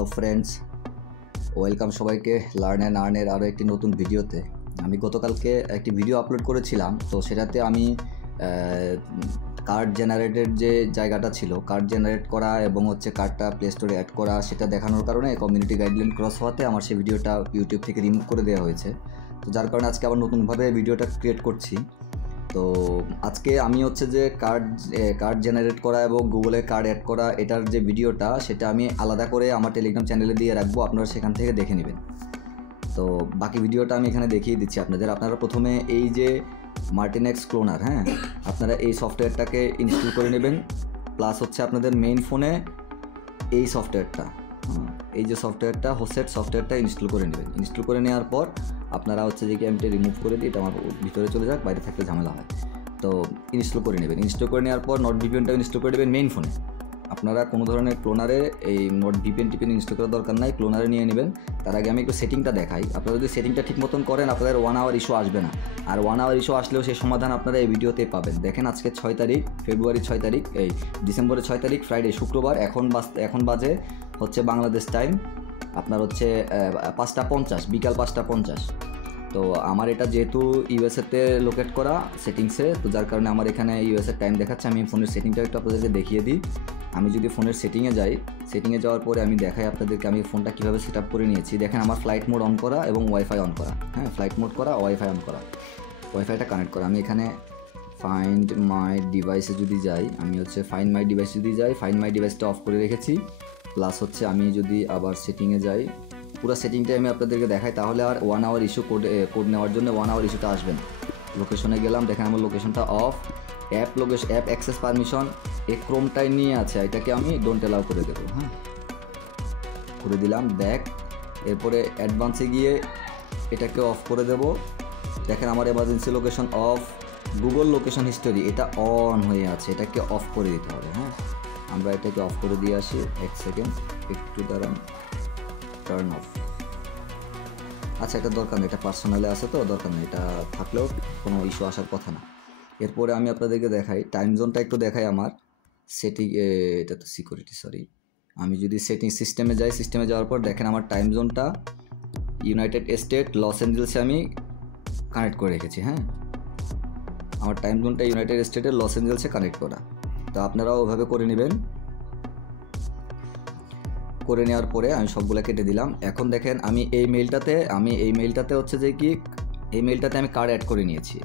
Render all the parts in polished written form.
তো friends, welcome সবাইকে learn and আর্নের আরও একটি নতুন ভিডিওতে। আমি গতকালকে একটি ভিডিও আপলোড করেছিলাম, তো সেটাতে আমি কার্ড জেনারেটের যে জায়গাটা ছিল, কার্ড জেনারেট করা এবং কার্ডটা প্লে স্টোরে অ্যাড করা, সেটা দেখানোর কারণে কমিউনিটি গাইডলাইন ক্রস হওয়াতে আমার সেই ভিডিওটা ইউটিউব থেকে রিমুভ করে দেওয়া হয়েছে। তো যার কারণে আজকে আবার নতুনভাবে ভিডিওটা ক্রিয়েট করছি। তো আজকে আমি যে কার্ড জেনারেট করা এবং গুগলে কার্ড অ্যাড করা এটার যে ভিডিওটা, সেটা আমি আলাদা করে আমার টেলিগ্রাম চ্যানেলে দিয়ে রাখবো, আপনারা সেখান থেকে দেখে নেবেন। তো বাকি ভিডিওটা আমি এখানে দেখিয়ে দিচ্ছি আপনাদের। আপনারা প্রথমে এই যে মার্টিনেক্স ক্লোনার, আপনারা এই সফটওয়্যারটাকে ইনস্টল করে নেবেন। প্লাস আপনাদের মেইন ফোনে এই সফটওয়্যারটা, এই যে সফটওয়্যারটা হোস্টেড সফটওয়্যারটা ইনস্টল করে নেবেন। ইনস্টল করে নেওয়ার পর আপনারা যে গেমটা রিমুভ করে দিই, এটা আমার ভিতরে চলে যাক, বাইরে থাকলে ঝামেলা হয়। তো ইনস্টল করে নেবেন। ইনস্টল করে নেওয়ার পর নট ভিপিএনটাও ইনস্টল করে নেবেন মেইন ফোনে। আপনারা কোনো ধরনের ক্লোনারে এই নট ভিপিএন ইনস্টল করার দরকার নাই, ক্লোনারে নিয়ে নেবেন। তার আগে আমি একটু সেটিংটা দেখাই। আপনারা যদি সেটিংটা ঠিক মতন করেন, আপনাদের 1 আওয়ার ইস্যু আসবে না। আর 1 আওয়ার ইস্যু আসলেও সেই সমাধান আপনারা এই ভিডিওতে পাবেন। দেখেন, আজকে 6 তারিখ, ফেব্রুয়ারি 6 তারিখ, এই ডিসেম্বরের 6 তারিখ, ফ্রাইডে, শুক্রবার। এখন বাজে বাংলাদেশ টাইম আপনার 5:50, বিকাল 5:50। তো আমার এটা যেহেতু ইউএসএতে লোকেট করা সেটিংসে, তো যার কারণে আমার এখানে ইউএসএর টাইম দেখাচ্ছে। আমি ফোনের সেটিংটা একটু আপনাদেরকে দেখিয়ে দিই। আমি যদি ফোনের সেটিংয়ে যাই, সেটিংয়ে যাওয়ার পরে আমি দেখাই আপনাদেরকে আমি ফোনটা কীভাবে সেট আপ করে নিয়েছি। দেখেন, আমার ফ্লাইট মোড অন করা এবং ওয়াইফাই অন করা। ফ্লাইট মোড করা, ওয়াইফাই অন করা, ওয়াইফাইটা কানেক্ট করা। আমি এখানে ফাইন্ড মাই ডিভাইসে যদি যাই, আমি ফাইন্ড মাই ডিভাইস যদি যাই, ফাইন্ড মাই ডিভাইসটা অফ করে রেখেছি। প্লাস আমি যদি আবার সেটিংয়ে যাই, পুরো সেটিংটাই আমি আপনাদেরকে দেখাই, তাহলে আর 1 আওয়ার ইস্যু কোড নেওয়ার জন্য 1 আওয়ার ইস্যুটা আসবে না। লোকেশনে গেলাম, দেখেন আমার লোকেশনটা অফ। অ্যাপ অ্যাক্সেস পারমিশন এই ক্রোমটাই নিয়ে আছে, এটাকে আমি ডোন্ট অ্যালাউ করে দেবো। করে দিলাম, ব্যাক। এরপরে অ্যাডভান্সে গিয়ে এটাকে অফ করে দেব। দেখেন, আমার emergency location of, Google location history এটা অন হয়ে আছে, এটাকে অফ করে দিতে হবে। আমরা এটাকে অফ করে দিয়ে আসি। 1 সেকেন্ড, একটু দাঁড়ান। Turn off. আচ্ছা, এটা দরকার নেই, এটা পার্সোনালে আছে, তো দরকার নেই, এটা থাকলেও কোনো ইস্যু আসার কথা না। এরপরে আমি আপনাদেরকে দেখাই, টাইম জোনটা একটু দেখাই আমার সেটিং। এটা তো সিকিউরিটি, সরি। আমি যদি সিস্টেমে যাই, সিস্টেমে যাওয়ার পর দেখেন আমার টাইম জোনটা ইউনাইটেড স্টেট লস অ্যাঞ্জেলসে আমি কানেক্ট করে রেখেছি। আমার টাইম জোনটা ইউনাইটেড স্টেটের লস অ্যাঞ্জেলসে কানেক্ট করা। তো আপনারাও ওভাবে করে নেবেন। করে নেওয়ার পরে আমি সবগুলো কেটে দিলাম। এখন দেখেন, আমি এই মেইলটাতে এই মেইলটাতে আমি কার্ড অ্যাড করে নিয়েছি।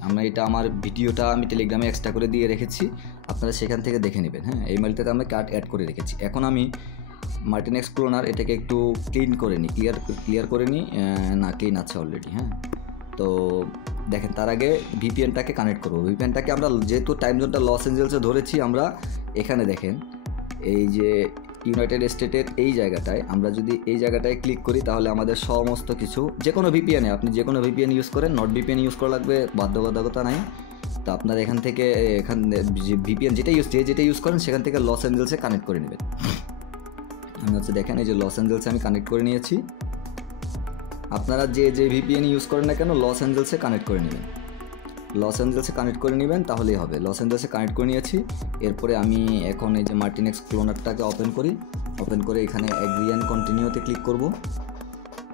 আমার ভিডিওটা আমি টেলিগ্রামে এক্সট্রা করে দিয়ে রেখেছি, আপনারা সেখান থেকে দেখে নেবেন। এই মেইলটাতে আমি কার্ড অ্যাড করে রেখেছি। এখন আমি মার্টিনেক্স ক্লোনার এটাকে একটু ক্লিন করে নিই, ক্লিয়ার করে নিই। না, ক্লিন আছে অলরেডি। তো দেখেন, তার আগে ভিপিএনটাকে কানেক্ট করবো। ভিপিএনটাকে আমরা যেহেতু টাইম জোনটা লস অ্যাঞ্জেলসে ধরেছি, আমরা এখানে দেখেন এই যে ইউনাইটেড স্টেটের এই জায়গাটায়, আমরা যদি এই জায়গাটায় ক্লিক করি, তাহলে আমাদের সমস্ত কিছু যে কোনো ভিপিএনে, আপনি যে কোনো ভিপিএন ইউজ করেন, নট ভিপিএন ইউজ করা লাগবে, বাধ্যবাধকতা নাই। তো আপনারা এখান থেকে ভিপিএন যেটা ইউজ করেন, সেখান থেকে লস অ্যাঞ্জেলসে কানেক্ট করে নেবেন। আমি দেখেন, এই যে লস অ্যাঞ্জেলসে আমি কানেক্ট করে নিয়েছি। আপনারা যে ভিপিএন ইউজ করেন না কেন, লস অ্যাঞ্জেলসে কানেক্ট করে নেবেন। লস অ্যাঞ্জেলসে কানেক্ট করে নেবেন, তাহলেই হবে। লস অ্যাঞ্জেলসে কানেক্ট করে নিয়েছি। এরপরে আমি এখন এই যে মার্টিনেক্স ক্লোনারটাকে ওপেন করে এখানে অ্যাগ্রি অ্যান্ড কন্টিনিউতে ক্লিক করব।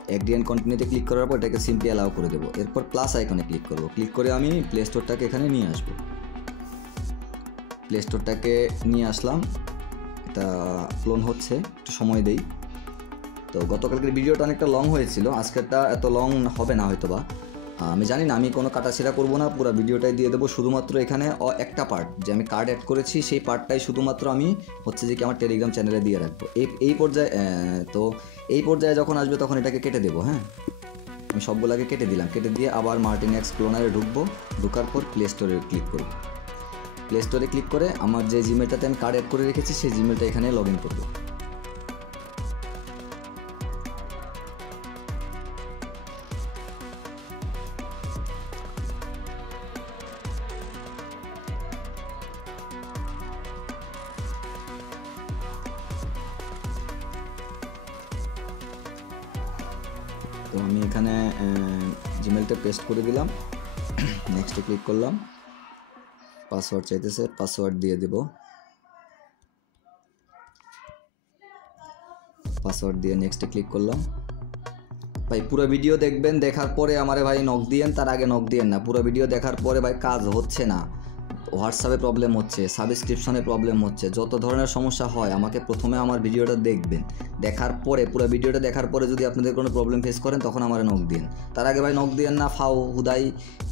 অ্যাগ্রি অ্যান্ড কন্টিনিউতে ক্লিক করার পর এটাকে সিম্পলি অ্যালাউ করে দেবো। এরপর প্লাস আইকনে ক্লিক করব। ক্লিক করে আমি প্লে স্টোরটাকে এখানে নিয়ে আসব। প্লে স্টোরটাকে নিয়ে আসলাম। এটা ক্লোন হচ্ছে, একটু সময় দেই। তো গতকালকের ভিডিওটা অনেকটা লং হয়েছিল, আজকেরটা এত লং হবে না হয়তো বা। আমি জানি না, আমি কোনো কাটাছেড়া করবো না, পুরো ভিডিওটাই দিয়ে দেবো। শুধুমাত্র এখানে একটা পার্ট যে আমি কার্ড অ্যাড করেছি, সেই পার্টটাই শুধুমাত্র আমি আমার টেলিগ্রাম চ্যানেলে দিয়ে রাখবো। এই পর্যায়ে এই পর্যায়ে যখন আসবে, তখন এটাকে কেটে দেবো। আমি সবগুলোকে কেটে দিলাম। কেটে দিয়ে আবার মার্টিনেক্স ক্লোনারে ঢুকার পর প্লে স্টোরে ক্লিক করব। প্লে স্টোরে ক্লিক করে আমার যে জিমেলটাতে আমি কার্ড অ্যাড করে রেখেছি, সেই জিমেলটা এখানে লগ ইন করবো। তো আমি এখানে জিমেলটা পেস্ট করে দিলাম। নেক্সটে ক্লিক করলাম। পাসওয়ার্ড চাইতেছে, পাসওয়ার্ড দিয়ে দেব। পাসওয়ার্ড দিয়ে নেক্সটে ক্লিক করলাম। ভাই পুরো ভিডিও দেখবেন, দেখার পরে আমারে ভাই নক দিয়েন, তার আগে নক দিয়েন না। পুরো ভিডিও দেখার পরে ভাই কাজ হচ্ছে না, হোয়াটসঅ্যাপে প্রবলেম হচ্ছে, সাবস্ক্রিপশনে প্রবলেম হচ্ছে, যত ধরনের সমস্যা হয় আমাকে প্রথমে আমার ভিডিওটা দেখবেন, দেখার পরে পুরো ভিডিওটা দেখার পরে যদি আপনাদের কোনো প্রবলেম ফেস করেন তখন আমার নক দিন। তার আগে ভাই নক দিয়েন না ফাও হুদাই,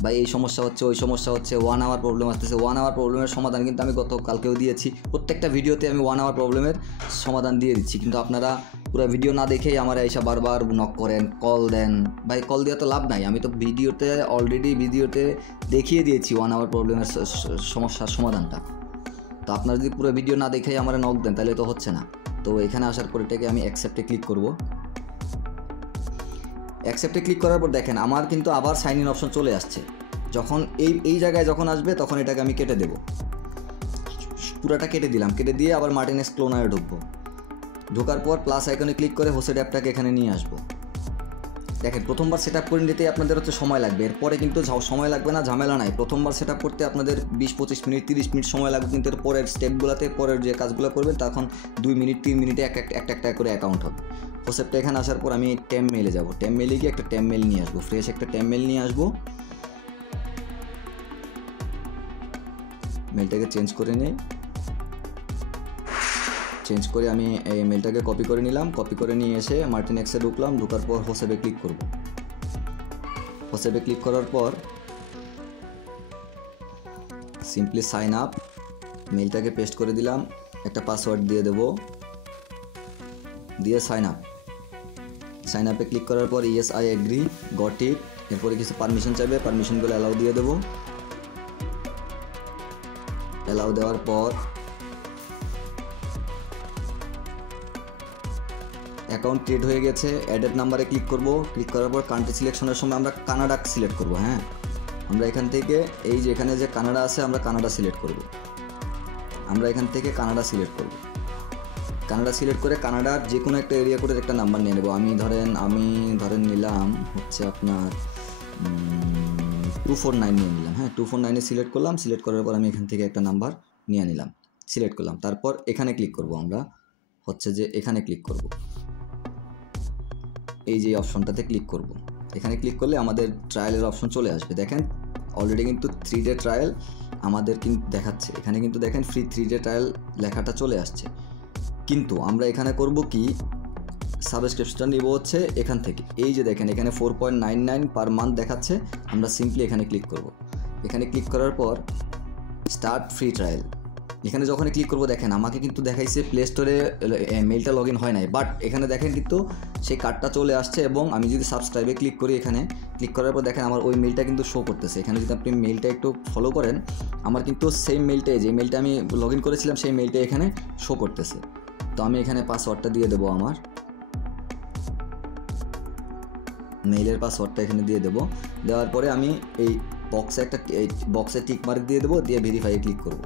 ভাই এই সমস্যা হচ্ছে ওই সমস্যা হচ্ছে, 1 আওয়ার প্রবলেম আসতেছে। 1 আওয়ার প্রবলেমের সমাধান কিন্তু আমি গতকালকেও দিয়েছি, প্রত্যেকটা ভিডিওতে আমি 1 আওয়ার প্রবলেমের সমাধান দিয়ে দিচ্ছি, কিন্তু আপনারা পুরো ভিডিও না দেখেই আমার এসে বারবার নক করেন, কল দেন। ভাই কল দেওয়া তো লাভ নাই, আমি তো অলরেডি ভিডিওতে দেখিয়ে দিয়েছি 1 আওয়ার প্রবলেমের সমস্যার সমাধানটা। তো আপনারা যদি পুরো ভিডিও না দেখেই আমার নক দেন তাহলে তো হচ্ছে না। তো এখানে আসার পর এটাকে আমি অ্যাকসেপ্টে ক্লিক করব। অ্যাকসেপ্টে ক্লিক করার পর দেখেন আমার কিন্তু আবার সাইন ইন অপশন চলে আসছে। যখন এই জায়গায় যখন আসবে তখন এটাকে আমি কেটে দেব, পুরাটা কেটে দিলাম। কেটে দিয়ে আবার মার্টিনেক্স ক্লোনারে ঢুকবো। ঢোকার পর প্লাস আইকনে ক্লিক করে হোস্টেড অ্যাপটাকে এখানে নিয়ে আসবো। দেখেন প্রথমবার সেট আপ করে নিতেই আপনাদের হচ্ছে সময় লাগবে, এরপরে কিন্তু সময় লাগবে না, ঝামেলা নাই। প্রথমবার সেট আপ করতে আপনাদের 20-25 মিনিট 30 মিনিট সময় লাগবে, কিন্তু পরের স্টেপগুলোতে পরের যে কাজগুলো করবেন তখন 2 মিনিট 3 মিনিটে একটা করে অ্যাকাউন্ট হবে। হোস্টেডটা এখানে আসার পর আমি টেম মেলে যাবো, টেম মেলে গিয়ে একটা টেম মেল নিয়ে আসবো, ফ্রেশ একটা টেম মেল নিয়ে আসবো। মেলটাকে চেঞ্জ করে নিই, চেঞ্জ করে আমি এই মেলটাকে কপি করে নিলাম। কপি করে নিয়ে এসে মার্টিনেক্সে ঢুকলাম। ঢোকার পর হোস্টেডে ক্লিক করব। হোস্টেডে ক্লিক করার পর সিম্পলি সাইন আপ, মেলটাকে পেস্ট করে দিলাম, একটা পাসওয়ার্ড দিয়ে দেব, দিয়ে সাইন আপ। সাইন আপে ক্লিক করার পর ইয়েস আই এগ্রি, গট ইট। এরপরে কিছু পারমিশন চাইবে, পারমিশনগুলো অ্যালাউ দিয়ে দেবো। অ্যালাউ দেওয়ার পর অ্যাকাউন্ট ক্রিয়েট হয়ে গেছে। অ্যাডেড নাম্বারে ক্লিক করব। ক্লিক করার পর কান্ট্রি সিলেকশনের সময় আমরা কানাডা সিলেক্ট করব। হ্যাঁ, আমরা এখান থেকে এই যে এখানে যে কানাডা আছে আমরা কানাডা সিলেক্ট করব। আমরা এখান থেকে কানাডা সিলেক্ট করব। কানাডা সিলেক্ট করে কানাডার যে কোনো একটা এরিয়া করে একটা নাম্বার নিয়ে নেব। আমি ধরেন নিলাম হচ্ছে আপনার 249 নিয়ে নিলাম। হ্যাঁ, 249-এ সিলেক্ট করলাম। সিলেক্ট করার পর আমি এখান থেকে একটা নাম্বার নিয়ে নিলাম, সিলেক্ট করলাম। তারপর এখানে ক্লিক করব, আমরা হচ্ছে যে এখানে ক্লিক করব, এই যে অপশনটাতে ক্লিক করব। এখানে ক্লিক করলে আমাদের ট্রায়ালের অপশন চলে আসবে। দেখেন অলরেডি কিন্তু 3 ডে ট্রায়াল আমাদের কিন্তু দেখাচ্ছে। এখানে কিন্তু দেখেন ফ্রি 3 ডে ট্রায়াল লেখাটা চলে আসছে। কিন্তু আমরা এখানে করব কি, সাবস্ক্রিপশনটা নিব হচ্ছে এখান থেকে। এই যে দেখেন এখানে 4.99 পার মান্থ দেখাচ্ছে। আমরা সিম্পলি এখানে ক্লিক করব। এখানে ক্লিক করার পর স্টার্ট ফ্রি ট্রায়াল, এখানে যখন ক্লিক করবো দেখেন আমাকে কিন্তু দেখাইছে প্লে স্টোরে মেলটা লগ ইন হয় নাই, বাট এখানে দেখেন কিন্তু সেই কার্ডটা চলে আসছে। এবং আমি যদি সাবস্ক্রাইবে ক্লিক করি, এখানে ক্লিক করার পর দেখেন আমার ওই মেলটা কিন্তু শো করতেছে। এখানে যদি আপনি মেলটা একটু ফলো করেন, আমার কিন্তু সেম মেলটাই, যে মেলটা আমি লগ ইন করেছিলাম সেই মেলটা এখানে শো করতেছে। তো আমি এখানে পাসওয়ার্ডটা দিয়ে দেবো, আমার মেইলের পাসওয়ার্ডটা এখানে দিয়ে দেবো। দেওয়ার পরে আমি এই বক্সে টিক মার্ক দিয়ে দেবো, দিয়ে ভেরিফাই ক্লিক করবো।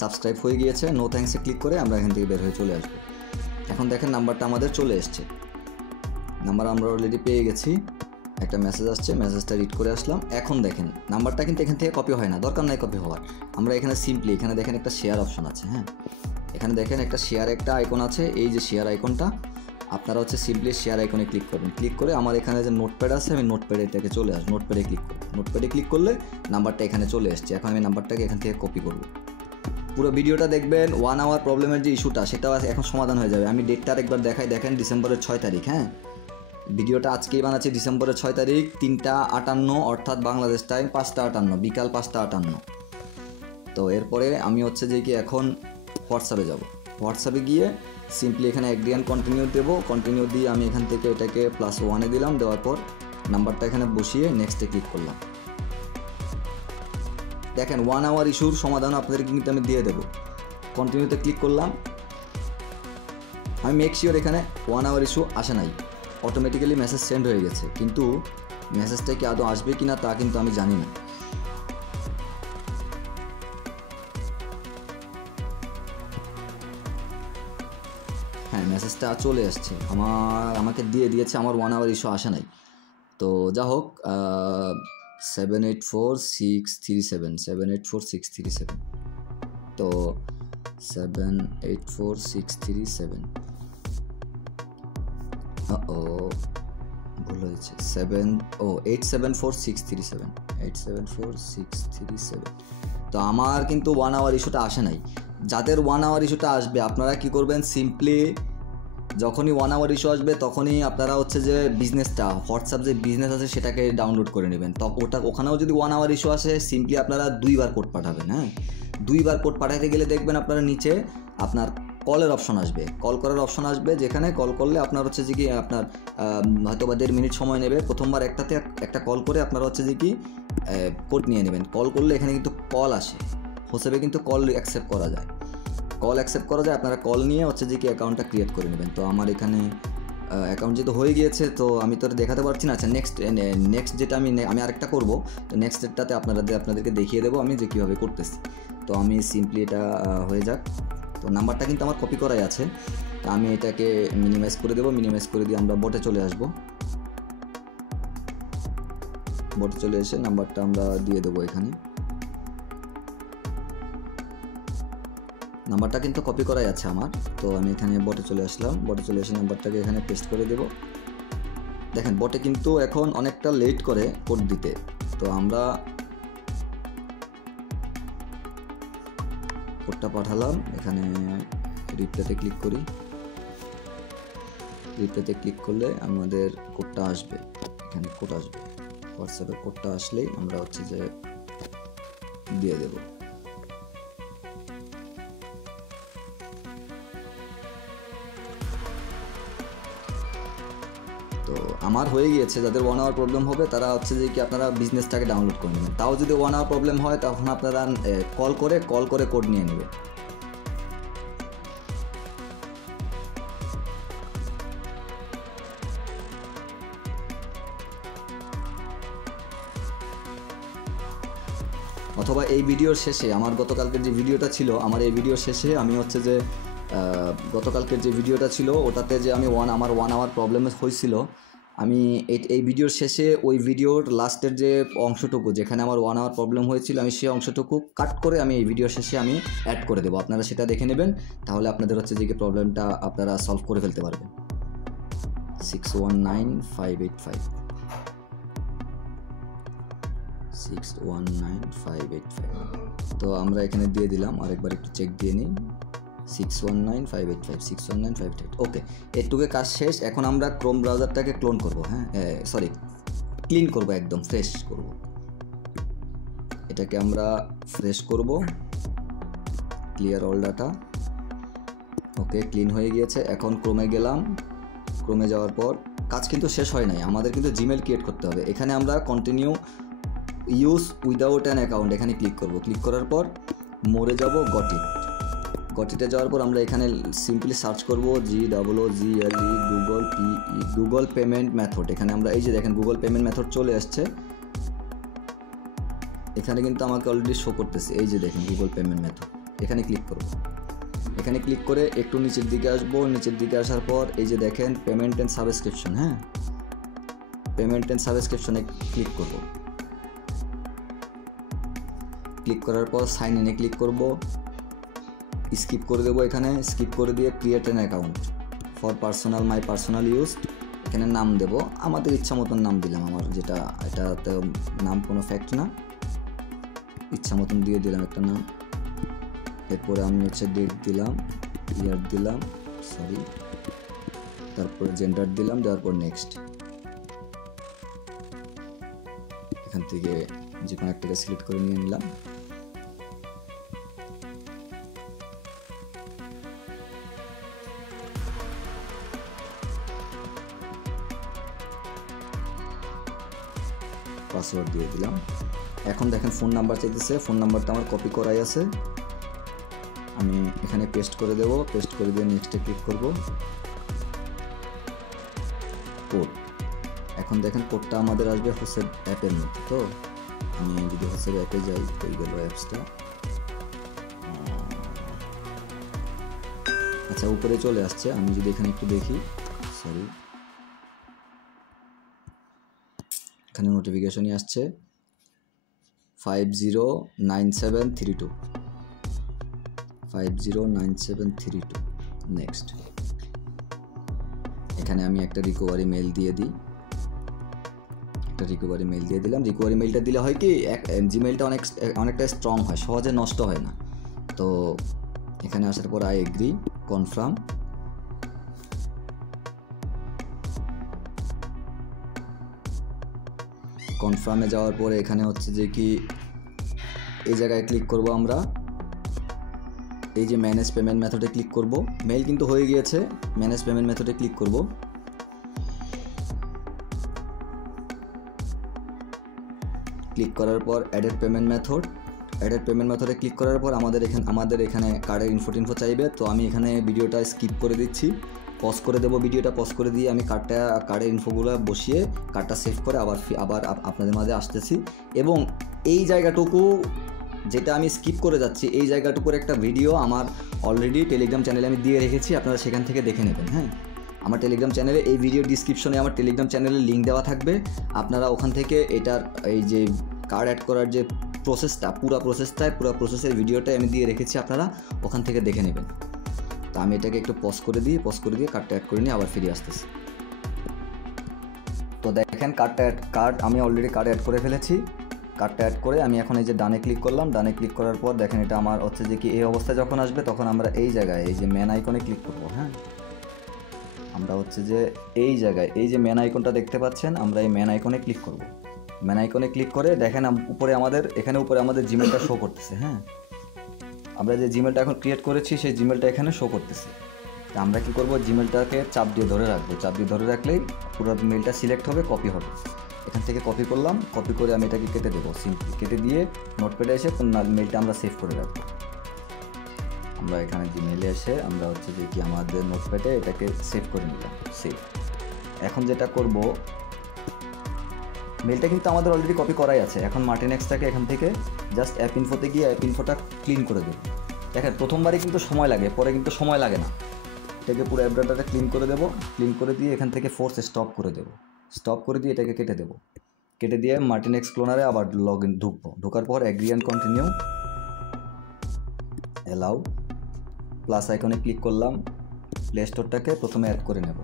সাবস্ক্রাইব হয়ে গিয়েছে, নো থ্যাঙ্কসে ক্লিক করে আমরা এখান থেকে বের হয়ে চলে আসবো। এখন দেখেন নাম্বারটা আমাদের চলে এসছে, নাম্বার আমরা অলরেডি পেয়ে গেছি। একটা মেসেজ আসছে, মেসেজটা রিড করে আসলাম। এখন দেখেন নাম্বারটা কিন্তু এখান থেকে কপি হয় না, দরকার নাই কপি হওয়ার। আমরা এখানে সিম্পলি এখানে দেখেন একটা শেয়ার অপশন আছে। হ্যাঁ, এখানে দেখেন একটা শেয়ার একটা আইকন আছে, এই যে শেয়ার আইকনটা, আপনারা হচ্ছে সিম্পলি শেয়ার আইকনে ক্লিক করবেন। ক্লিক করে আমার এখানে যে নোটপ্যাড আছে, আমি নোটপ্যাডে এটাকে চলে আসবো, নোটপ্যাডে ক্লিক করব। নোটপ্যাডে ক্লিক করলে নাম্বারটা এখানে চলে এসছে। এখন আমি নাম্বারটাকে এখান থেকে কপি করব। পুরো ভিডিওটা দেখবেন, 1 আওয়ার প্রবলেমের যে ইস্যুটা সেটাও এখন সমাধান হয়ে যাবে। আমি ডেটটা আরেকবার দেখাই, দেখেন ডিসেম্বরের 6 তারিখ। হ্যাঁ, ভিডিওটা আজকেই বানাচ্ছি, ডিসেম্বরের 6 তারিখ 3টা 58, অর্থাৎ বাংলাদেশ টাইম 5টা 58, বিকাল 5টা 58। তো এরপরে আমি হচ্ছে যে কি এখন হোয়াটসঅ্যাপে যাব। হোয়াটসঅ্যাপে গিয়ে সিম্পলি এখানে অ্যাগ্রি অ্যান্ড কন্টিনিউ দেবো। কন্টিনিউ দিয়ে আমি এখান থেকে এটাকে +1-এ দিলাম। দেওয়ার পর নাম্বারটা এখানে বসিয়ে নেক্সটে ক্লিক করলাম। দেখেন 1 আওয়ার ইস্যুর সমাধান আপনাদেরকে কিন্তু আমি দিয়ে দেবো। কন্টিনিউতে ক্লিক করলাম। আমি মেক শিওর এখানে 1 আওয়ার ইস্যু আসে নাই, অটোমেটিক্যালি মেসেজ সেন্ড হয়ে গেছে, কিন্তু মেসেজটা কি আদৌ আসবে কি না তা কিন্তু আমি জানি না। হ্যাঁ, মেসেজটা চলে আসছে, আমাকে দিয়ে দিয়েছে, আমার 1 আওয়ার ইস্যু আসে নাই। তো যা হোক, 784-637 তো 784637 ভুল হয়েছে 874637। তো আমার কিন্তু 1 আওয়ার ইস্যুটা আসে নাই। যাদের 1 আওয়ার ইস্যুটা আসবে আপনারা কি করবেন, সিম্পলি যখনই 1 আওয়ার ইস্যু আসবে তখনই আপনারা হচ্ছে যে বিজনেসটা, হোয়াটসঅ্যাপ যে বিজনেস আছে সেটাকে ডাউনলোড করে নেবেন। তো ওখানেও যদি 1 আওয়ার ইস্যু আসে, সিম্পলি আপনারা 2বার কোড পাঠাবেন। হ্যাঁ, 2বার কোড পাঠাতে গেলে দেখবেন আপনারা নিচে আপনার কলের অপশন আসবে, কল করার অপশন আসবে, যেখানে কল করলে আপনার হচ্ছে যে কি আপনার হয়তো বা 1.5 মিনিট সময় নেবে। প্রথমবার একটাতে একটা কল করে আপনারা হচ্ছে যে কি কোড নিয়ে নেবেন। কল করলে এখানে কিন্তু কল আসে, হোসেবে কিন্তু কল অ্যাকসেপ্ট করা যায়, আপনারা কল নিয়ে হচ্ছে যে কি অ্যাকাউন্টটা ক্রিয়েট করে নেবেন। তো আমার এখানে অ্যাকাউন্ট যেহেতু হয়ে গিয়েছে তো আমি তো দেখাতে পারছি না। আচ্ছা, নেক্সট যেটা আমি আরেকটা করবো, তো নেক্সট ডেটটাতে আপনাদেরকে দেখিয়ে দেবো আমি যে কীভাবে করতেছি। তো আমি সিম্পলি এটা হয়ে যাক। তো নাম্বারটা কিন্তু আমার কপি করাই আছে, তো আমি এটাকে মিনিমাইজ করে দেবো। মিনিমাইজ করে দিয়ে আমরা বটে চলে আসবো। বটে চলে এসে নাম্বারটা আমরা দিয়ে দেবো এখানে। নাম্বারটা কিন্তু কপি করাই আছে আমার। তো আমি এখানে বটে চলে আসলাম। বটে চলে এসে নাম্বারটাকে এখানে পেস্ট করে দেব। দেখেন বটে কিন্তু এখন অনেকটা লেট করে কোড দিতে। তো আমরা কোডটা পাঠালাম, এখানে রিপ্লেতে ক্লিক করি। রিপ্লেতে ক্লিক করলে আমাদের কোডটা আসবে, এখানে কোড আসবে। হোয়াটসঅ্যাপে কোডটা আসলেই আমরা হচ্ছে যে দিয়ে দেব। তো আমার হয়ে গিয়েছে। যাদের 1 আওয়ার প্রবলেম হবে তারা হচ্ছে যে কি আপনারা বিজনেসটাকে ডাউনলোড করে নেবেন। তাও যদি 1 আওয়ার প্রবলেম হয় তখন আপনারা কল করে কোড নিয়ে নেবেন। অথবা এই ভিডিওর শেষে আমার গতকালকের যে ভিডিওটা ছিল, আমার এই ভিডিওর শেষে আমি হচ্ছে যে গতকালকের যে ভিডিওটা ছিল ওটাতে যে আমি 1 আওয়ার প্রবলেম হয়েছিল, আমি এই ভিডিওর শেষে ওই ভিডিওর লাস্টের যে অংশটুকু যেখানে আমার 1 আওয়ার প্রবলেম হয়েছিল, আমি সেই অংশটুকু কাট করে আমি এই ভিডিওর শেষে আমি অ্যাড করে দেবো। আপনারা সেটা দেখে নেবেন, তাহলে আপনাদের হচ্ছে যে প্রবলেমটা আপনারা সলভ করে ফেলতে পারবেন। 619585 619585। তো আমরা এখানে দিয়ে দিলাম, আরেকবার একটু চেক দিয়ে নিই। 619585 ওকে, এটুকু কাজ শেষ। এখন আমরা ক্রোম ব্রাউজারটাকে ক্লোন করব। হ্যাঁ, সরি, ক্লিন করব, একদম ফ্রেশ করব। এটাকে আমরা ফ্রেশ করব, ক্লিয়ার অল ডাটা। ওকে, ক্লিন হয়ে গিয়েছে। এখন ক্রোমে গেলাম। ক্রোমে যাওয়ার পর কাজ কিন্তু শেষ হয় নাই, আমাদের কিন্তু জিমেল ক্রিয়েট করতে হবে। এখানে আমরা continue use without an account এখানে ক্লিক করব। ক্লিক করার পর মোরে যাব, গটিতে যাওয়ার পর আমরা এখানে সিম্পলি সার্চ করব GOOGLE গুগল পেমেন্ট মেথড। এখানে আমরা এই যে দেখেন গুগল পেমেন্ট মেথড চলে আসছে। এখানে কিন্তু আমাকে অলরেডি শো করতেছে, এই যে দেখেন গুগল পেমেন্ট মেথড। এখানে ক্লিক করব। এখানে ক্লিক করে একটু নিচের দিকে আসবো। নিচের দিকে আসার পর এই যে দেখেন পেমেন্ট অ্যান্ড সাবস্ক্রিপশন। হ্যাঁ, পেমেন্ট অ্যান্ড সাবস্ক্রিপশনে ক্লিক করব। ক্লিক করার পর সাইন ইনে ক্লিক করব, স্কিপ করে দেবো। এখানে স্কিপ করে দিয়ে create an account for my personal use. এখানে নাম দেব, আমাদের ইচ্ছা মতন নাম দিলাম। আমার এটাতে নাম কোনো ফ্যাক্ট না, ইচ্ছা মতন দিয়ে দিলাম একটা নাম। এরপরে আমি হচ্ছে ডেট দিলাম, ইয়ার দিলাম, তারপরে জেন্ডার দিলাম, দেওয়ার পর নেক্সট। এখান থেকে যে কোনো একটাকে সিলেক্ট করে নিয়ে নিলাম। পাসওয়ার্ড দিয়ে দিলাম। এখন দেখেন ফোন নাম্বার চাইতেছে, ফোন নাম্বারটা আমার কপি করাই আছে, আমি এখানে পেস্ট করে দেব। পেস্ট করে দিয়ে নেক্সটে ক্লিক করব। কোড, এখন দেখেন কোডটা আমাদের আসবে হোসেব অ্যাপের মধ্যে। তো আমি যদি হোসেব অ্যাপে যাই, হয়ে গেল অ্যাপসটা। আচ্ছা, উপরে চলে আসছে। আমি যদি এখানে একটু দেখি, এখানে নোটিফিকেশনই আসছে 509732। 509732 নেক্সট। এখানে আমি একটা রিকভারি মেল দিয়ে দিই, রিকভারি মেল দিয়ে দিলাম। রিকভারি মেলটা দিলে হয় কি, জিমেলটা অনেকটা স্ট্রং হয়, সহজে নষ্ট হয় না। তো এখানে আসার পর আই এগ্রি, কনফার্ম। কনফার্মে যাওয়ার পরে এখানে হচ্ছে যে কি এই জায়গায় ক্লিক করব আমরা, এই যে ম্যানেজ পেমেন্ট মেথডে ক্লিক করব। মেল কিন্তু হয়ে গিয়েছে, ম্যানেজ পেমেন্ট মেথডে ক্লিক করব। ক্লিক করার পর অ্যাডেড পেমেন্ট মেথডে ক্লিক করার পর আমাদের এখানে কার্ডের ইনফো চাইবে। তো আমি এখানে ভিডিওটা স্কিপ করে দিচ্ছি, পজ করে দেবো ভিডিওটা। পজ করে দিয়ে আমি কার্ডের ইনফোগুলো বসিয়ে কার্ডটা সেভ করে আবার আপনাদের মাঝে আসতেছি। এবং এই জায়গাটুকু যেটা আমি স্কিপ করে যাচ্ছি, এই জায়গাটুকুর একটা ভিডিও আমার অলরেডি টেলিগ্রাম চ্যানেলে আমি দিয়ে রেখেছি, আপনারা সেখান থেকে দেখে নেবেন। হ্যাঁ, আমার টেলিগ্রাম চ্যানেলে, এই ভিডিও ডিসক্রিপশনে আমার টেলিগ্রাম চ্যানেলের লিঙ্ক দেওয়া থাকবে। আপনারা ওখান থেকে এটার এই যে কার্ড অ্যাড করার যে প্রসেসটা, পুরো প্রসেসের ভিডিওটাই আমি দিয়ে রেখেছি, আপনারা ওখান থেকে দেখে নেবেন। তো আমি এটাকে একটু পজ করে দিয়ে কার্ডটা অ্যাড করে নিয়ে আবার ফিরে আসতেছি। তো দেখেন কার্ড আমি অলরেডি কার্ড অ্যাড করে ফেলেছি। কার্ডটা অ্যাড করে আমি এখন এই যে ডানে ক্লিক করলাম। ডানে ক্লিক করার পর দেখেন এটা আমার হচ্ছে যে কি এই অবস্থায় যখন আসবে তখন আমরা এই জায়গায় এই যে ম্যান আইকনে ক্লিক করবো। হ্যাঁ, আমরা হচ্ছে যে এই জায়গায় এই যে ম্যান আইকনটা দেখতে পাচ্ছেন, আমরা এই ম্যান আইকনে ক্লিক করব। ম্যান আইকনে ক্লিক করে দেখেন উপরে আমাদের জিমেলটা শো করতেছে। হ্যাঁ, আমরা যে জিমেলটা এখন ক্রিয়েট করেছি সেই জিমেলটা এখানে শো করতেছে। আমরা কি করব, জিমেলটাকে চাপ দিয়ে ধরে রাখবো। চাপ দিয়ে ধরে রাখলেই পুরো মেলটা সিলেক্ট হবে, কপি হবে। এখান থেকে কপি করলাম, কপি করে আমি এটাকে কেটে দেবো। সিম্পলি কেটে দিয়ে নোটপ্যাডে এসে মেলটা আমরা সেভ করে রাখবো। আমরা এখানে জিমেলে এসে আমরা হচ্ছে যে কি আমাদের নোটপ্যাডে এটাকে সেভ করে নিলাম। সেভ। এখন যেটা করব, মেলটা কিন্তু আমাদের অলরেডি কপি করাই আছে। এখন মার্টিনেক্সটাকে এখান থেকে জাস্ট অ্যাপ ইনফোতে গিয়ে অ্যাপ ইনফোটা ক্লিন করে দেবো। দেখেন প্রথমবারই কিন্তু সময় লাগে, পরে কিন্তু সময় লাগে না। এটাকে পুরো অ্যাপ ডাটাটা ক্লিন করে দেবো। ক্লিন করে দিয়ে এখান থেকে ফোর্স স্টপ করে দেবো। স্টপ করে দিয়ে এটাকে কেটে দেবো। কেটে দিয়ে মার্টিনেক্স ক্লোনারে আবার ঢোকার পর agree and continue, allow, plus আইকনে ক্লিক করলাম। প্লে স্টোরটাকে প্রথমে অ্যাড করে নেব।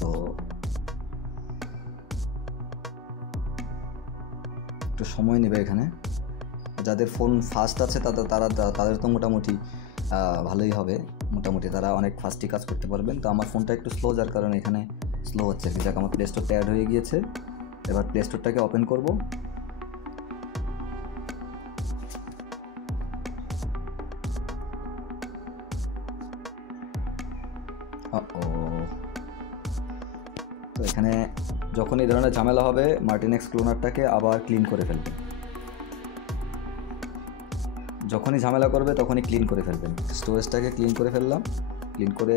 তো একটু সময় নেবে এখানে। যাদের ফোন ফাস্ট আছে তাদের তো মোটামুটি ভালোই হবে, মোটামুটি তারা অনেক ফাস্টই কাজ করতে পারবেন। তো আমার ফোনটা একটু স্লো, যার কারণে এখানে স্লো হচ্ছে। যাক, আমার প্লে স্টোরটা অ্যাড হয়ে গিয়েছে। এবার প্লে স্টোরটাকে ওপেন করব। তো এখানে যখন এই ধরনের ঝামেলা হবে, মার্টিনেক্স ক্লোনারটাকে আবার ক্লিন করে ফেলবেন। যখনই ঝামেলা করবে তখনই ক্লিন করে ফেলবেন। স্টোরেজটাকে ক্লিন করে ফেললাম। ক্লিন করে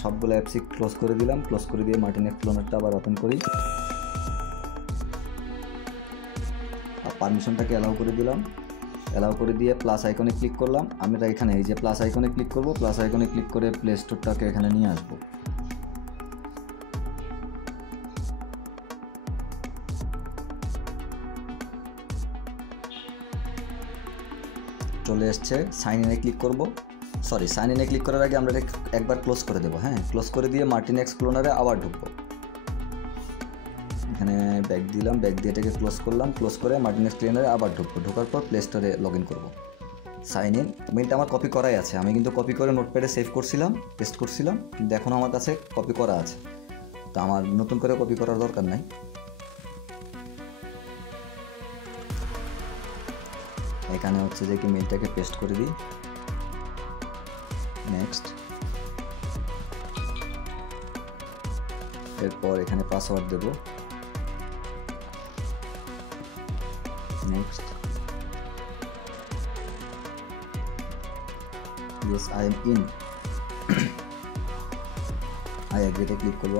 সবগুলো অ্যাপসই ক্লোজ করে দিলাম। ক্লোজ করে দিয়ে মার্টিনেক্স ক্লোনারটা আবার ওপেন করি। আর পারমিশনটাকে অ্যালাউ করে দিলাম। অ্যালাউ করে দিয়ে প্লাস আইকনে ক্লিক করলাম। আমরা এখানে এই যে প্লাস আইকনে ক্লিক করব। প্লাস আইকনে ক্লিক করে প্লে স্টোরটাকে এখানে নিয়ে আসবো। চলে এসছে। সাইন ইনে ক্লিক করব। সাইন ইনে ক্লিক করার আগে আমরা একবার ক্লোজ করে দেবো। হ্যাঁ, ক্লোজ করে দিয়ে মার্টিনেক্স ক্লোনারে আবার ঢুকবো। এখানে ব্যাক দিলাম, ব্যাক দিয়ে এটাকে ক্লোজ করলাম। ক্লোজ করে মার্টিনেক্স ক্লোনারে আবার ঢুকবো। ঢোকার পর প্লে স্টোরে লগ ইন করবো। সাইন ইন, মেলটা আমার কপি করাই আছে। আমি কিন্তু কপি করে নোটপ্যাডে সেভ করছিলাম, পেস্ট করছিলাম, কিন্তু এখন আমার কাছে কপি করা আছে। তো আমার নতুন করে কপি করার দরকার নাই। এখানে হচ্ছে যে কি মেলটাকে পেস্ট করে দিই। নেক্সট। এরপর এখানে পাসওয়ার্ড দেব। Next. Yes, I am in. I এগ্রিতে ক্লিক করব।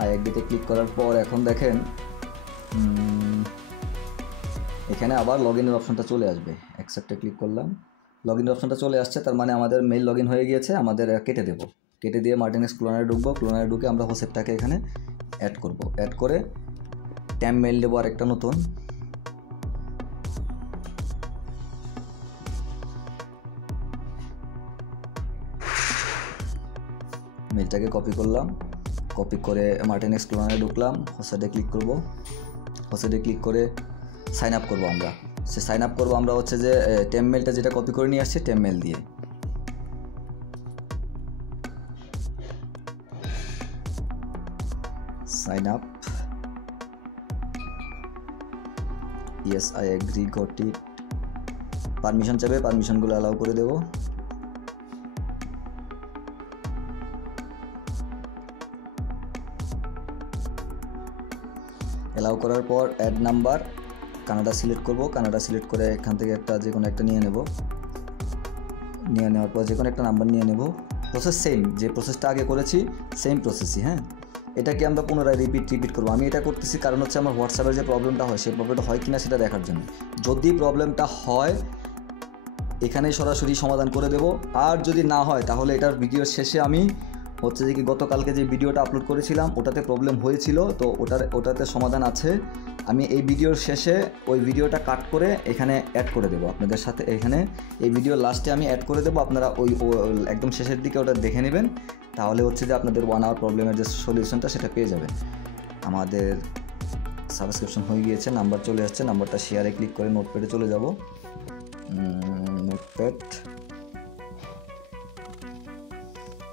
আই এগ্রিতে ক্লিক করার পর এখন দেখেন এখানে আবার লগ ইনের অপশনটা চলে আসবে। অ্যাকসেপ্টে ক্লিক করলাম, লগ ইনের অপশনটা চলে আসছে। তার মানে আমাদের মেইল লগ ইন হয়ে গিয়েছে। আমাদের কেটে দেবো। কেটে দিয়ে মার্টিনেক্স ক্লোনারে ঢুকবো। ক্লোনারে ঢুকে আমরা হোসেপটাকে এখানে অ্যাড করব। অ্যাড করে ট্যাম মেল দেবো আর একটা নতুন। মেলটাকে কপি করলাম, কপি করে মার্টিন এক্সপ্লোরারে ঢুকলাম, হোস্টে ক্লিক করব। হোস্টে ক্লিক করে সাইন আপ করবো আমরা। সে সাইন আপ করবো আমরা হচ্ছে যে টেম মেলটা যেটা কপি করে নিয়ে আসছে টেম মেল দিয়ে। Sign up, yes I agree, got it. Permission চাইবে, পারমিশনগুলো অ্যালাউ করে দেবো। অ্যালাউ করার পর অ্যাড নাম্বার কানাডা সিলেক্ট করব। কানাডা সিলেক্ট করে এখান থেকে একটা যে কোনো একটা নিয়ে নেব। নিয়ে নেওয়ার পর যে কোনো একটা নাম্বার নিয়ে নেব। প্রসেস সেম, যে প্রসেসটা আগে করেছি সেম প্রসেসই। হ্যাঁ, এটাকে আমরা পুনরায় রিপিট করবো। আমি এটা করতেছি কারণ হচ্ছে আমার হোয়াটসঅ্যাপের যে প্রবলেমটা হয় সেই প্রবলেমটা হয় কিনা সেটা দেখার জন্য। যদি প্রবলেমটা হয় এখানেই সরাসরি সমাধান করে দেব, আর যদি না হয় তাহলে এটার ভিডিওর শেষে আমি হচ্ছে যে কি গতকালকে যে ভিডিওটা আপলোড করেছিলাম ওটাতে প্রবলেম হয়েছিল, তো ওটাতে সমাধান আছে। আমি এই ভিডিওর শেষে ওই ভিডিওটা কাট করে এখানে অ্যাড করে দেবো আপনাদের সাথে। এখানে এই ভিডিওর লাস্টে আমি অ্যাড করে দেবো, আপনারা ওই একদম শেষের দিকে ওটা দেখে নেবেন। তাহলে হচ্ছে যে আপনাদের 1 আওয়ার প্রবলেমের যে সলিউশনটা সেটা পেয়ে যাবেন। আমাদের সাবস্ক্রিপশন হয়ে গিয়েছে, নাম্বার চলে আসছে। নাম্বারটা শেয়ারে ক্লিক করে নোটপ্যাডে চলে যাব। নোটপ্যাড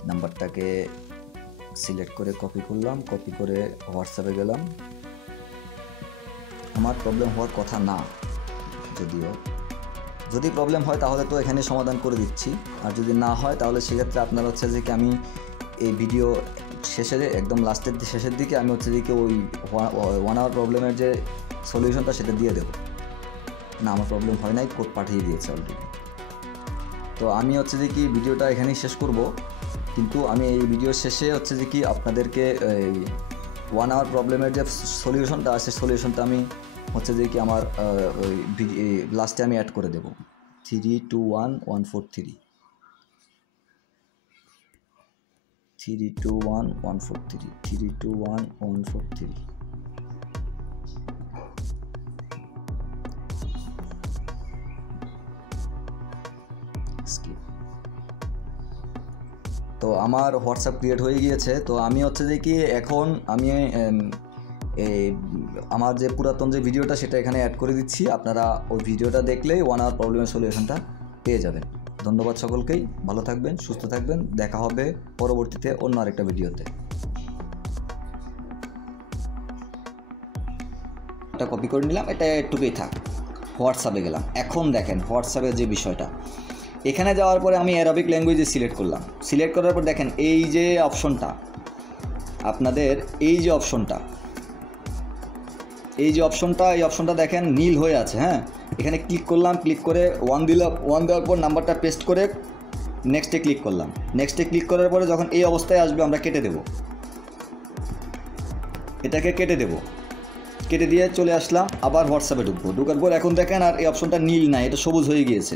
নাম্বারটাকে সিলেক্ট করে কপি করলাম, কপি করে হোয়াটসঅ্যাপে গেলাম। আমার প্রবলেম হওয়ার কথা না, যদিও যদি প্রবলেম হয় তাহলে তো এখানে সমাধান করে দিচ্ছি, আর যদি না হয় তাহলে সেক্ষেত্রে আপনার হচ্ছে যে কি আমি এই ভিডিও শেষে একদম লাস্টের শেষের দিকে আমি হচ্ছে যে কি ওই 1 আওয়ার প্রবলেমের যে সলিউশনটা সেটা দিয়ে দেবো। না, আমার প্রবলেম হয় নাই, কোড পাঠিয়ে দিয়েছে অলরেডি। তো আমি হচ্ছে যে কি ভিডিওটা এখানেই শেষ করব, কিন্তু আমি এই ভিডিওর শেষে হচ্ছে যে কি আপনাদেরকে এই 1 আওয়ার প্রবলেমের যে সলিউশনটা আছে সলিউশনটা আমি হচ্ছে যে কি আমার ওই লাস্টে আমি অ্যাড করে দেবো। 321143 321143 321143। তো আমার হোয়াটসঅ্যাপ ক্রিয়েট হয়ে গিয়েছে। তো আমি হচ্ছে যে কি এখন আমি আমার যে পুরাতন যে ভিডিওটা সেটা এখানে অ্যাড করে দিচ্ছি। আপনারা ওই ভিডিওটা দেখলেই 1 আওয়ার প্রবলেমের সলিউশনটা পেয়ে যাবেন। ধন্যবাদ সকলকেই, ভালো থাকবেন, সুস্থ থাকবেন। দেখা হবে পরবর্তীতে অন্য আরেকটা ভিডিওতে। এটা কপি করে নিলাম, এটা একটুকুই থাক। হোয়াটসঅ্যাপে গেলাম। এখন দেখেন হোয়াটসঅ্যাপের যে বিষয়টা, এখানে যাওয়ার পরে আমি অ্যারাবিক ল্যাঙ্গুয়েজে সিলেক্ট করলাম। সিলেক্ট করার পর দেখেন এই যে অপশনটা, আপনাদের এই যে অপশনটা এই অপশনটা দেখেন নীল হয়ে আছে। হ্যাঁ, এখানে ক্লিক করলাম, ক্লিক করে 1 দেওয়ার পর নাম্বারটা পেস্ট করে নেক্সটে ক্লিক করলাম। নেক্সটে ক্লিক করার পরে যখন এই অবস্থায় আসবে আমরা কেটে দেব, এটাকে কেটে দেব। কেটে দিয়ে চলে আসলাম, আবার হোয়াটসঅ্যাপে ঢুকার পর এখন দেখেন আর এই অপশনটা নীল নাই, এটা সবুজ হয়ে গিয়েছে।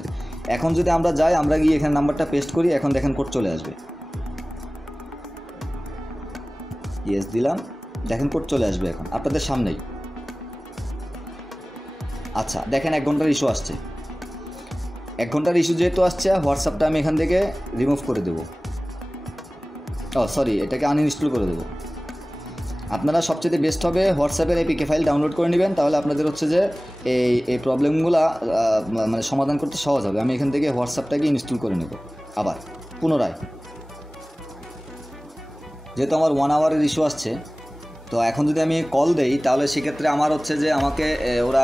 এখন যদি আমরা যাই, আমরা গিয়ে এখানে নাম্বারটা পেস্ট করি, এখন দেখেন কোড চলে আসবে। ইয়েস দিলাম, দেখেন কোড চলে আসবে এখন আপনাদের সামনেই। আচ্ছা দেখেন 1 ঘন্টার ইস্যু আসছে। 1 ঘন্টার ইস্যু যেহেতু আসছে, হোয়াটসঅ্যাপটা আমি এখান থেকে রিমুভ করে দেবো। সরি, এটাকে আনইনস্টল করে দেবো। আপনারা সবচেয়ে বেস্ট হবে হোয়াটসঅ্যাপের এপিকে ফাইল ডাউনলোড করে নেবেন, তাহলে আপনাদের হচ্ছে যে এই প্রবলেমগুলো মানে সমাধান করতে সহজ হবে। আমি এখান থেকে হোয়াটসঅ্যাপটাকে ইনস্টল করে নেব আবার পুনরায়, যেহেতু আমার 1 আওয়ারের ইস্যু আসছে। তো এখন যদি আমি কল দেই তাহলে সেক্ষেত্রে আমার হচ্ছে যে আমাকে ওরা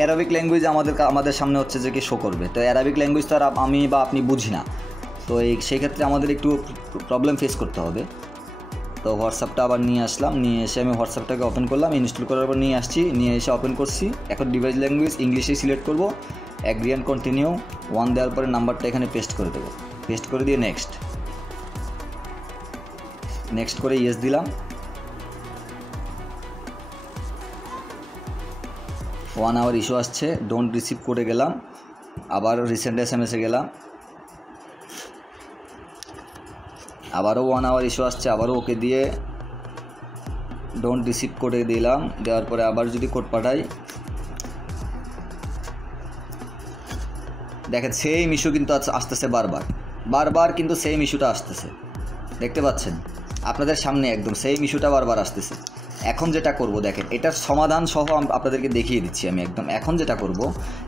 অ্যারাবিক ল্যাঙ্গুয়েজ আমাদের সামনে হচ্ছে যে কি শো করবে। তো অ্যারাবিক ল্যাঙ্গুয়েজ তো আর আমি বা আপনি বুঝি না, তো সেই ক্ষেত্রে আমাদের একটু প্রবলেম ফেস করতে হবে। তো হোয়াটসঅ্যাপটা আবার নিয়ে আসলাম, নিয়ে এসে আমি হোয়াটসঅ্যাপটাকে ওপেন করলাম। ইনস্টল করার পর নিয়ে আসছি, নিয়ে এসে ওপেন করছি। এখন ডিভাইস ল্যাঙ্গুয়েজ ইংলিশেই সিলেক্ট করব। অ্যাগ্রি অ্যান্ড কন্টিনিউ 1 দেওয়ার পরে নাম্বারটা এখানে পেস্ট করে দেবো। পেস্ট করে দিয়ে নেক্সট করে ইয়েস দিলাম। 1 আওয়ার ইস্যু আসছে, ডোন্ট রিসিভ করে গেলাম। আবার রিসেন্ট SMS-এ গেলাম, আবারও 1 আওয়ার ইস্যু আসছে, আবারও ওকে দিয়ে ডোন্ট রিসিভ করে দিলাম। দেওয়ার পরে আবার যদি কোড পাঠাই, দেখেন সেম ইস্যু কিন্তু আসতেছে বারবার কিন্তু সেম ইস্যুটা আসতেছে, দেখতে পাচ্ছেন আপনাদের সামনে একদম সেম ইস্যুটা বারবার আসতেছে। এখন যেটা করব দেখেন, এটার সমাধান সহ আপনাদেরকে দেখিয়ে দিচ্ছি আমি একদম। এখন যেটা করব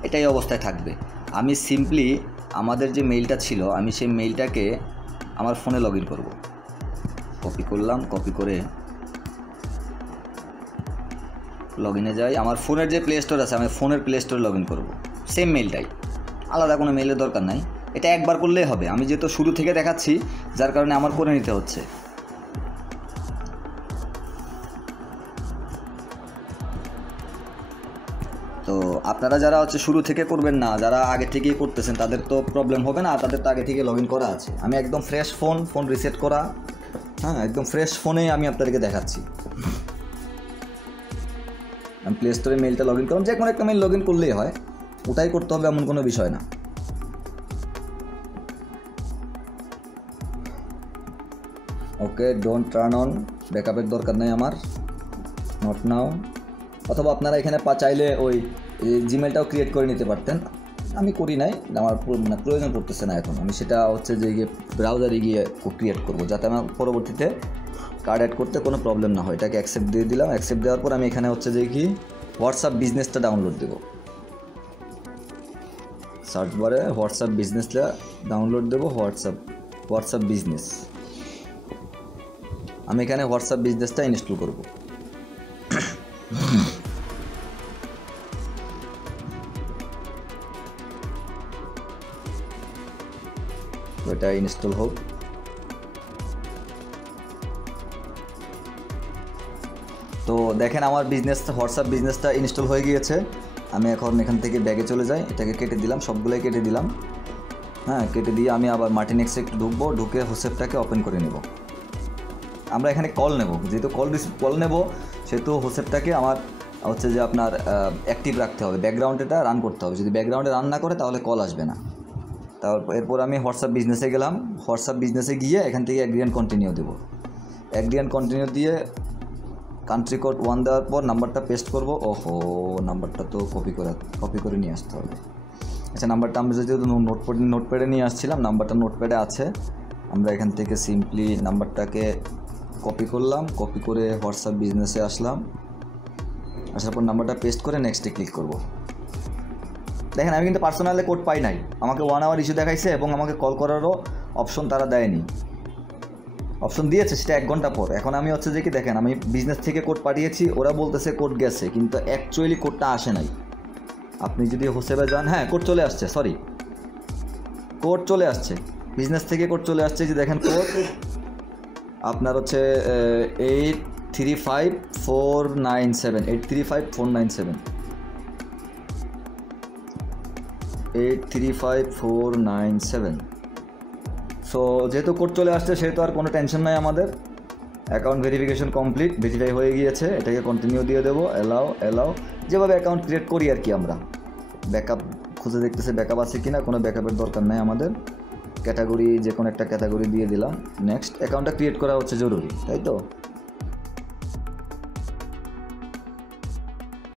এটাই অবস্থায় থাকবে। আমি সিম্পলি আমাদের যে মেইলটা ছিল, আমি সেই মেইলটাকে আমার ফোনে লগ ইন করবো। কপি করলাম, কপি করে লগ ইনে যাই। আমার ফোনের যে প্লে স্টোর আছে, আমি ফোনের প্লে স্টোরে লগ ইন করবো সেম মেইলটাই, আলাদা কোনো মেইলের দরকার নাই। এটা একবার করলেই হবে। আমি যেহেতু শুরু থেকে দেখাচ্ছি, যার কারণে আমার করে নিতে হচ্ছে। তো আপনারা যারা শুরু থেকে করবেন না, যারা আগে থেকেই করতেছেন, তাদের তো প্রবলেম হবে না, তাদের তো আগে থেকে লগ ইন করা আছে। আমি একদম ফ্রেশ ফোন রিসেট করা, হ্যাঁ একদম ফ্রেশ ফোনে আমি আপনাদেরকে দেখাচ্ছি। আমি প্লে স্টোরে মেইলটা লগ ইন করলাম, যে কোনো একটা মেইল লগ ইন করলেই হয়, ওটাই করতে হবে এমন কোনো বিষয় না। ওকে, ডোন্ট টার্ন অন, ব্যাকআপের দরকার নেই আমার, নট নাও। অথবা আপনারা এখানে চাইলে ওই জিমেলটাও ক্রিয়েট করে নিতে পারতেন, আমি করি নাই, আমার প্রয়োজন পড়তেছে না এখন। আমি সেটা যে গিয়ে ব্রাউজারে গিয়ে ক্রিয়েট করব, যাতে আমার পরবর্তীতে কার্ড অ্যাড করতে কোনো প্রবলেম না হয়। এটাকে অ্যাকসেপ্ট দিয়ে দিলাম। অ্যাকসেপ্ট দেওয়ার পর আমি এখানে যে কি হোয়াটসঅ্যাপ বিজনেসটা ডাউনলোড দেবো। সার্চ বারে হোয়াটসঅ্যাপ বিজনেসটা ডাউনলোড দেবো। হোয়াটসঅ্যাপ বিজনেস, আমি এখানে হোয়াটসঅ্যাপ বিজনেসটা ইনস্টল করব। এটা ইনস্টল হোক। তো দেখেন আমার হোয়াটসঅ্যাপ বিজনেসটা ইনস্টল হয়ে গিয়েছে। আমি এখন এখান থেকে ব্যাগে চলে যাই, এটাকে কেটে দিলাম, সবগুলোই কেটে দিলাম। হ্যাঁ, কেটে দিয়ে আমি আবার মার্টিনেক্সে একটু ঢুকবো, ঢুকে হোসেপটাকে ওপেন করে নেব। আমরা এখানে কল নেব, যেহেতু কল নেব, সেহেতু হোসেপটাকে আমার যে আপনার অ্যাক্টিভ রাখতে হবে, ব্যাকগ্রাউন্ডে এটা রান করতে হবে। যদি ব্যাকগ্রাউন্ডে রান না করে তাহলে কল আসবে না। এরপর আমি হোয়াটসঅ্যাপ বিজনেসে গেলাম। হোয়াটসঅ্যাপ বিজনেসে গিয়ে এখান থেকে অ্যাগ্রি অ্যান্ড কন্টিনিউ দেবো। অ্যাগ্রি অ্যান্ড কন্টিনিউ দিয়ে কান্ট্রি কোড 1 দেওয়ার পর নাম্বারটা পেস্ট করবো। ওহো, নাম্বারটা তো কপি করে নিয়ে আসতে হবে। আচ্ছা, নাম্বারটা আমরা যেহেতু নোটপ্যাডে নিয়ে আসছিলাম, নাম্বারটা নোটপ্যাডে আছে। আমরা এখান থেকে সিম্পলি নাম্বারটাকে কপি করলাম, কপি করে হোয়াটসঅ্যাপ বিজনেসে আসলাম। আসার পর নাম্বারটা পেস্ট করে নেক্সটে ক্লিক করব। দেখেন আমি কিন্তু পার্সোনালে কোড পাই নাই, আমাকে 1 আওয়ার ইস্যু দেখাইছে এবং আমাকে কল করারও অপশন তারা দেয়নি। অপশন দিয়েছে সেটা 1 ঘন্টা পর। এখন আমি যে কি দেখেন, আমি বিজনেস থেকে কোড পাঠিয়েছি, ওরা বলতেছে কোড গেছে, কিন্তু অ্যাকচুয়ালি কোডটা আসে নাই। আপনি যদি হোসেপে যান, হ্যাঁ কোড চলে আসছে, কোড চলে আসছে, বিজনেস থেকে কোড চলে আসছে। যে দেখেন কোড আপনার 835497, 835497, 835497। সো যেহেতু কোড চলে আসছে, সেহেতু আর কোনো টেনশন নাই আমাদের। অ্যাকাউন্ট ভেরিফিকেশন কমপ্লিট, ভেরিফাই হয়ে গিয়েছে। এটাকে কন্টিনিউ দিয়ে দেবো, অ্যালাও, যেভাবে অ্যাকাউন্ট ক্রিয়েট করি আর কি আমরা। ব্যাকআপ খুঁজে দেখতেছে ব্যাকআপ আছে কিনা, কোনো ব্যাকআপের দরকার নেই আমাদের। ক্যাটাগরি যে কোনো একটা ক্যাটাগরি দিয়ে দিলাম। নেক্সট, অ্যাকাউন্টটা ক্রিয়েট করা জরুরি, তাই তো।